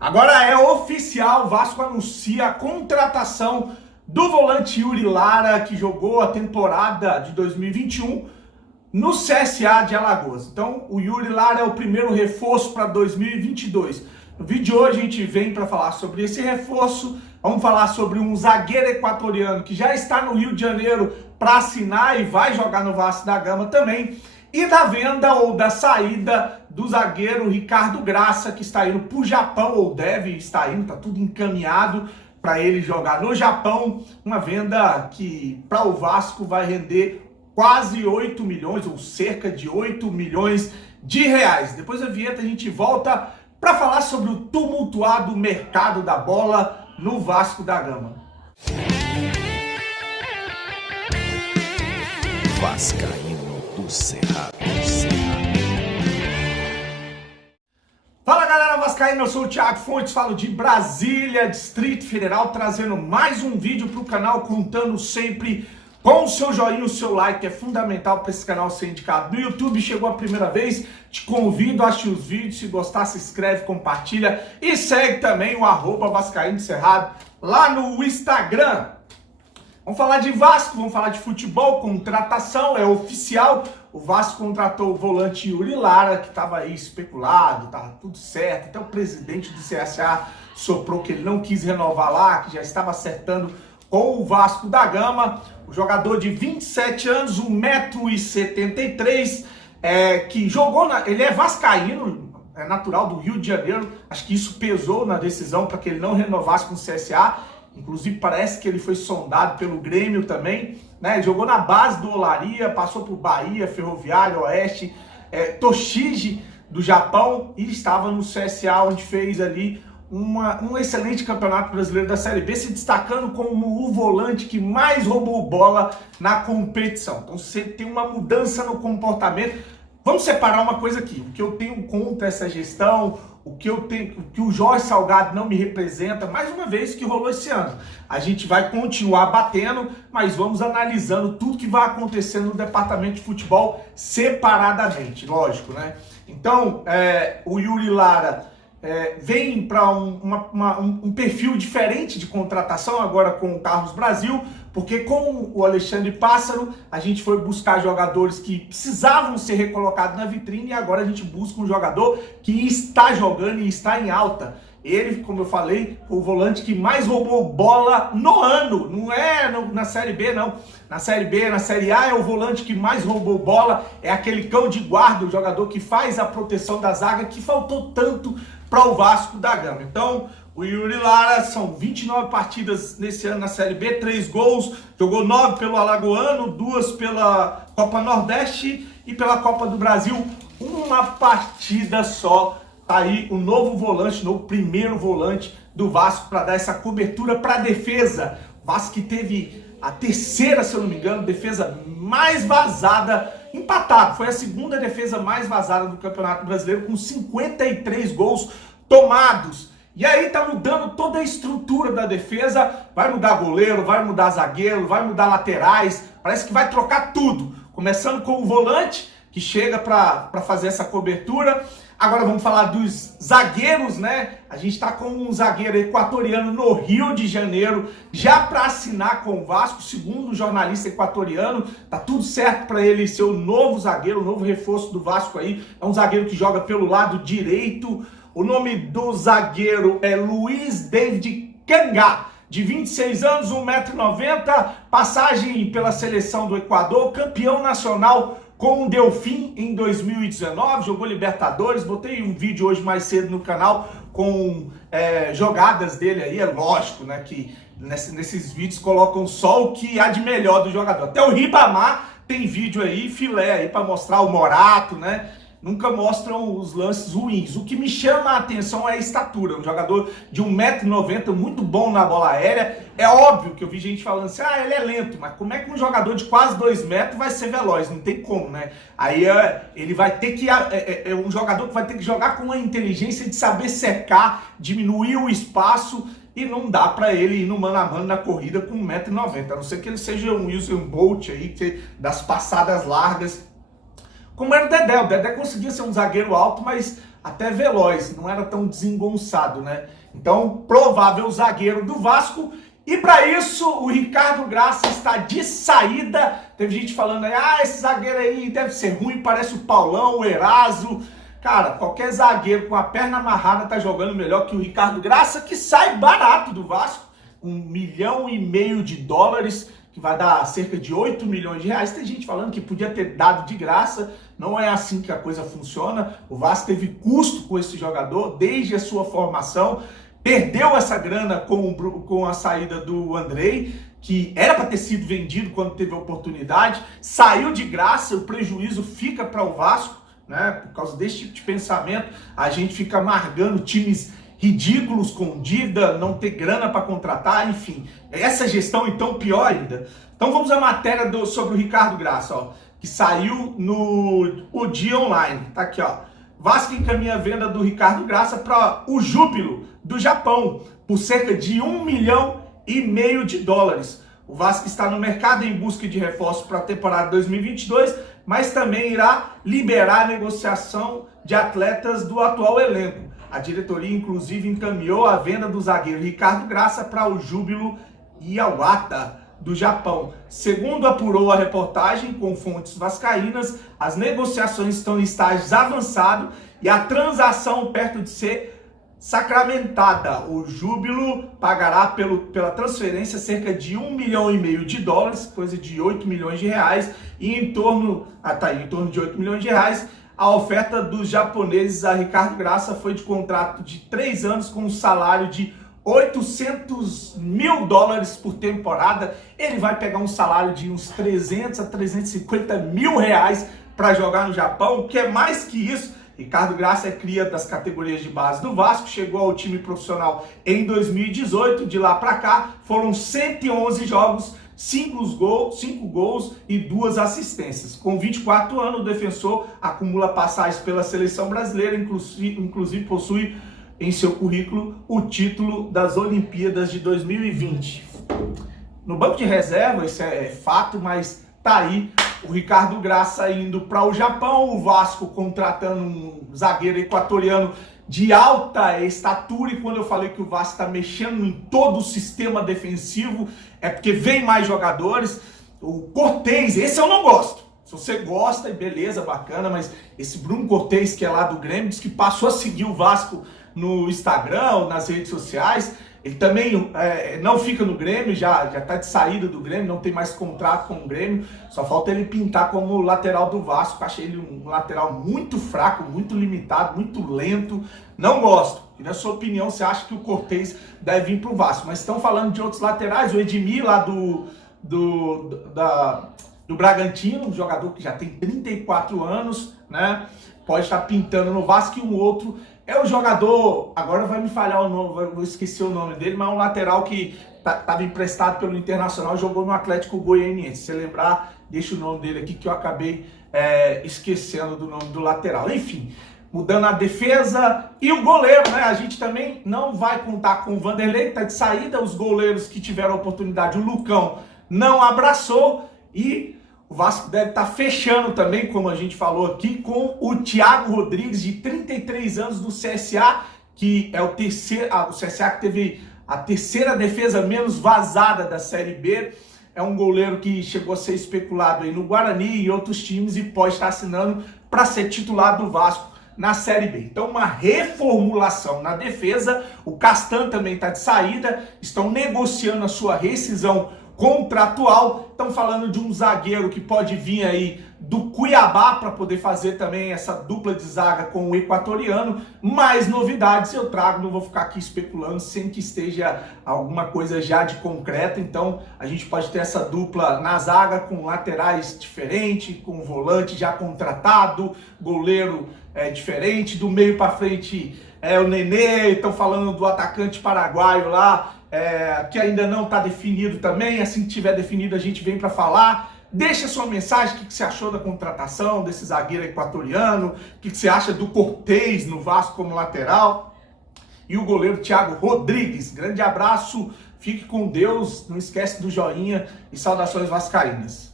Agora é oficial, o Vasco anuncia a contratação do volante Yuri Lara, que jogou a temporada de 2021 no CSA de Alagoas. Então, o Yuri Lara é o primeiro reforço para 2022. No vídeo de hoje a gente vem para falar sobre esse reforço, vamos falar sobre um zagueiro equatoriano que já está no Rio de Janeiro para assinar e vai jogar no Vasco da Gama também, e da venda ou da saída do zagueiro Ricardo Graça, que está indo para o Japão, ou deve estar indo, está tudo encaminhado para ele jogar no Japão. Uma venda que para o Vasco vai render quase 8 milhões, ou cerca de 8 milhões de reais. Depois da vinheta a gente volta para falar sobre o tumultuado mercado da bola no Vasco da Gama. Vascaíno do Cerrado. Fala galera vascaína, eu sou o Thiago Fontes, falo de Brasília, Distrito Federal, trazendo mais um vídeo para o canal, contando sempre com o seu joinha, o seu like, que é fundamental para esse canal ser indicado no YouTube. Chegou a primeira vez, te convido a assistir os vídeos, se gostar se inscreve, compartilha e segue também o @Vascaíno do Cerrado lá no Instagram. Vamos falar de Vasco, vamos falar de futebol, contratação, é oficial. O Vasco contratou o volante Yuri Lara, que estava aí especulado, estava tudo certo. Até o presidente do CSA soprou que ele não quis renovar lá, que já estava acertando com o Vasco da Gama. O jogador de 27 anos, 1,73 m, que jogou, ele é vascaíno, é natural do Rio de Janeiro. Acho que isso pesou na decisão para que ele não renovasse com o CSA. Inclusive parece que ele foi sondado pelo Grêmio também, né? Jogou na base do Olaria, passou por Bahia, Ferroviário, Oeste, Toshige do Japão, e estava no CSA, onde fez ali um excelente campeonato brasileiro da Série B, se destacando como o volante que mais roubou bola na competição. Então você tem uma mudança no comportamento. Vamos separar uma coisa aqui: o que eu tenho contra essa gestão, o que o Jorge Salgado não me representa, mais uma vez, que rolou esse ano. A gente vai continuar batendo, mas vamos analisando tudo que vai acontecendo no departamento de futebol separadamente, lógico, né? Então, o Yuri Lara vem para um perfil diferente de contratação agora com o Carlos Brasil, porque com o Alexandre Pássaro a gente foi buscar jogadores que precisavam ser recolocados na vitrine, e agora a gente busca um jogador que está jogando e está em alta. Ele, como eu falei, o volante que mais roubou bola no ano, não é na Série B não. Na Série B, na Série A é o volante que mais roubou bola, é aquele cão de guarda, o jogador que faz a proteção da zaga, que faltou tanto para o Vasco da Gama. Então, o Yuri Lara, são 29 partidas nesse ano na Série B, 3 gols, jogou 9 pelo Alagoano, 2 pela Copa Nordeste e pela Copa do Brasil, uma partida só. Tá aí o novo volante, o primeiro volante do Vasco para dar essa cobertura para a defesa. O Vasco que teve a terceira, se eu não me engano, defesa mais vazada, empatado. Foi a segunda defesa mais vazada do Campeonato Brasileiro, com 53 gols tomados. E aí tá mudando toda a estrutura da defesa, vai mudar goleiro, vai mudar zagueiro, vai mudar laterais, parece que vai trocar tudo. Começando com o volante, que chega para fazer essa cobertura. Agora vamos falar dos zagueiros, né? A gente está com um zagueiro equatoriano no Rio de Janeiro, já para assinar com o Vasco, segundo o jornalista equatoriano. Tá tudo certo para ele ser o novo zagueiro, o novo reforço do Vasco aí. É um zagueiro que joga pelo lado direito. O nome do zagueiro é Luiz David Kanga, de 26 anos, 1,90 m, passagem pela seleção do Equador, campeão nacional com o Delfim em 2019, jogou Libertadores. Botei um vídeo hoje mais cedo no canal com jogadas dele aí. É lógico, né, que nesses vídeos colocam só o que há de melhor do jogador. Até o Ribamar tem vídeo aí, filé aí, para mostrar o Morato, né? Nunca mostram os lances ruins. O que me chama a atenção é a estatura. Um jogador de 1,90 m, muito bom na bola aérea. É óbvio que eu vi gente falando assim, ele é lento, mas como é que um jogador de quase 2 metros vai ser veloz? Não tem como, né? Aí ele vai ter que... É um jogador que vai ter que jogar com a inteligência de saber cercar, diminuir o espaço, e não dá para ele ir no mano a mano na corrida com 1,90 m. A não ser que ele seja um Usain Bolt aí, das passadas largas, como era o Dedé conseguia ser um zagueiro alto, mas até veloz, não era tão desengonçado, né? Então, provável zagueiro do Vasco. E para isso, o Ricardo Graça está de saída. Teve gente falando aí, esse zagueiro aí deve ser ruim, parece o Paulão, o Eraso. Cara, qualquer zagueiro com a perna amarrada tá jogando melhor que o Ricardo Graça, que sai barato do Vasco. $1,5 milhão, que vai dar cerca de 8 milhões de reais. Tem gente falando que podia ter dado de graça. Não é assim que a coisa funciona. O Vasco teve custo com esse jogador desde a sua formação. Perdeu essa grana com a saída do Andrei, que era para ter sido vendido quando teve a oportunidade. Saiu de graça, o prejuízo fica para o Vasco, né? Por causa desse tipo de pensamento, a gente fica amargando times ridículos com dívida, não ter grana para contratar, enfim. Essa gestão, então, pior ainda. Então vamos à matéria sobre o Ricardo Graça, ó, que saiu no O Dia Online. Tá aqui, ó. Vasco encaminha a venda do Ricardo Graça para o Júbilo do Japão por cerca de $1,5 milhão. O Vasco está no mercado em busca de reforços para a temporada 2022, mas também irá liberar a negociação de atletas do atual elenco. A diretoria, inclusive, encaminhou a venda do zagueiro Ricardo Graça para o Júbilo Iwata do Japão. Segundo apurou a reportagem com fontes vascaínas, as negociações estão em estágios avançados e a transação perto de ser sacramentada. O Júbilo pagará pela transferência cerca de $1,5 milhão, coisa de 8 milhões de reais, e em torno de 8 milhões de reais. A oferta dos japoneses a Ricardo Graça foi de contrato de 3 anos com um salário de $800 mil por temporada. Ele vai pegar um salário de uns 300 a 350 mil reais para jogar no Japão, que é mais que isso. Ricardo Graça é cria das categorias de base do Vasco, chegou ao time profissional em 2018, de lá para cá foram 111 jogos, 5 gols e 2 assistências. Com 24 anos, o defensor acumula passagens pela seleção brasileira, inclusive possui em seu currículo o título das Olimpíadas de 2020. No banco de reserva, isso é fato, mas tá aí o Ricardo Graça indo para o Japão, o Vasco contratando um zagueiro equatoriano de alta estatura, e quando eu falei que o Vasco está mexendo em todo o sistema defensivo, é porque vem mais jogadores. O Cortez, esse eu não gosto. Se você gosta, beleza, bacana, mas esse Bruno Cortez, que é lá do Grêmio, diz que passou a seguir o Vasco no Instagram ou nas redes sociais. Ele também não fica no Grêmio, já está de saída do Grêmio, não tem mais contrato com o Grêmio, só falta ele pintar como lateral do Vasco. Achei ele um lateral muito fraco, muito limitado, muito lento, não gosto. E na sua opinião, você acha que o Cortez deve vir para o Vasco? Mas estão falando de outros laterais, o Edmir lá do Bragantino, um jogador que já tem 34 anos, né? Pode estar pintando no Vasco, e um outro é o jogador, agora vai me falhar o nome, vou esquecer o nome dele, mas é um lateral que estava emprestado pelo Internacional, jogou no Atlético Goianiense. Se você lembrar, deixa o nome dele aqui que eu acabei esquecendo do nome do lateral. Enfim, mudando a defesa e o goleiro, né? A gente também não vai contar com o Vanderlei, que está de saída. Os goleiros que tiveram a oportunidade, o Lucão não abraçou, e o Vasco deve estar fechando também, como a gente falou aqui, com o Thiago Rodrigues, de 33 anos, do CSA, que é o CSA que teve a terceira defesa menos vazada da Série B. É um goleiro que chegou a ser especulado aí no Guarani e em outros times, e pode estar assinando para ser titular do Vasco na Série B. Então, uma reformulação na defesa. O Castan também está de saída, estão negociando a sua rescisão contratual. Estão falando de um zagueiro que pode vir aí do Cuiabá para poder fazer também essa dupla de zaga com o equatoriano. Mais novidades eu trago, não vou ficar aqui especulando sem que esteja alguma coisa já de concreto. Então a gente pode ter essa dupla na zaga com laterais diferentes, com volante já contratado, goleiro diferente, do meio para frente o Nenê. Estão falando do atacante paraguaio lá, que ainda não está definido também. Assim que tiver definido a gente vem para falar. Deixa sua mensagem, o que você achou da contratação desse zagueiro equatoriano, o que você acha do Cortez no Vasco como lateral, e o goleiro Thiago Rodrigues. Grande abraço, fique com Deus, não esquece do joinha e saudações vascaínas.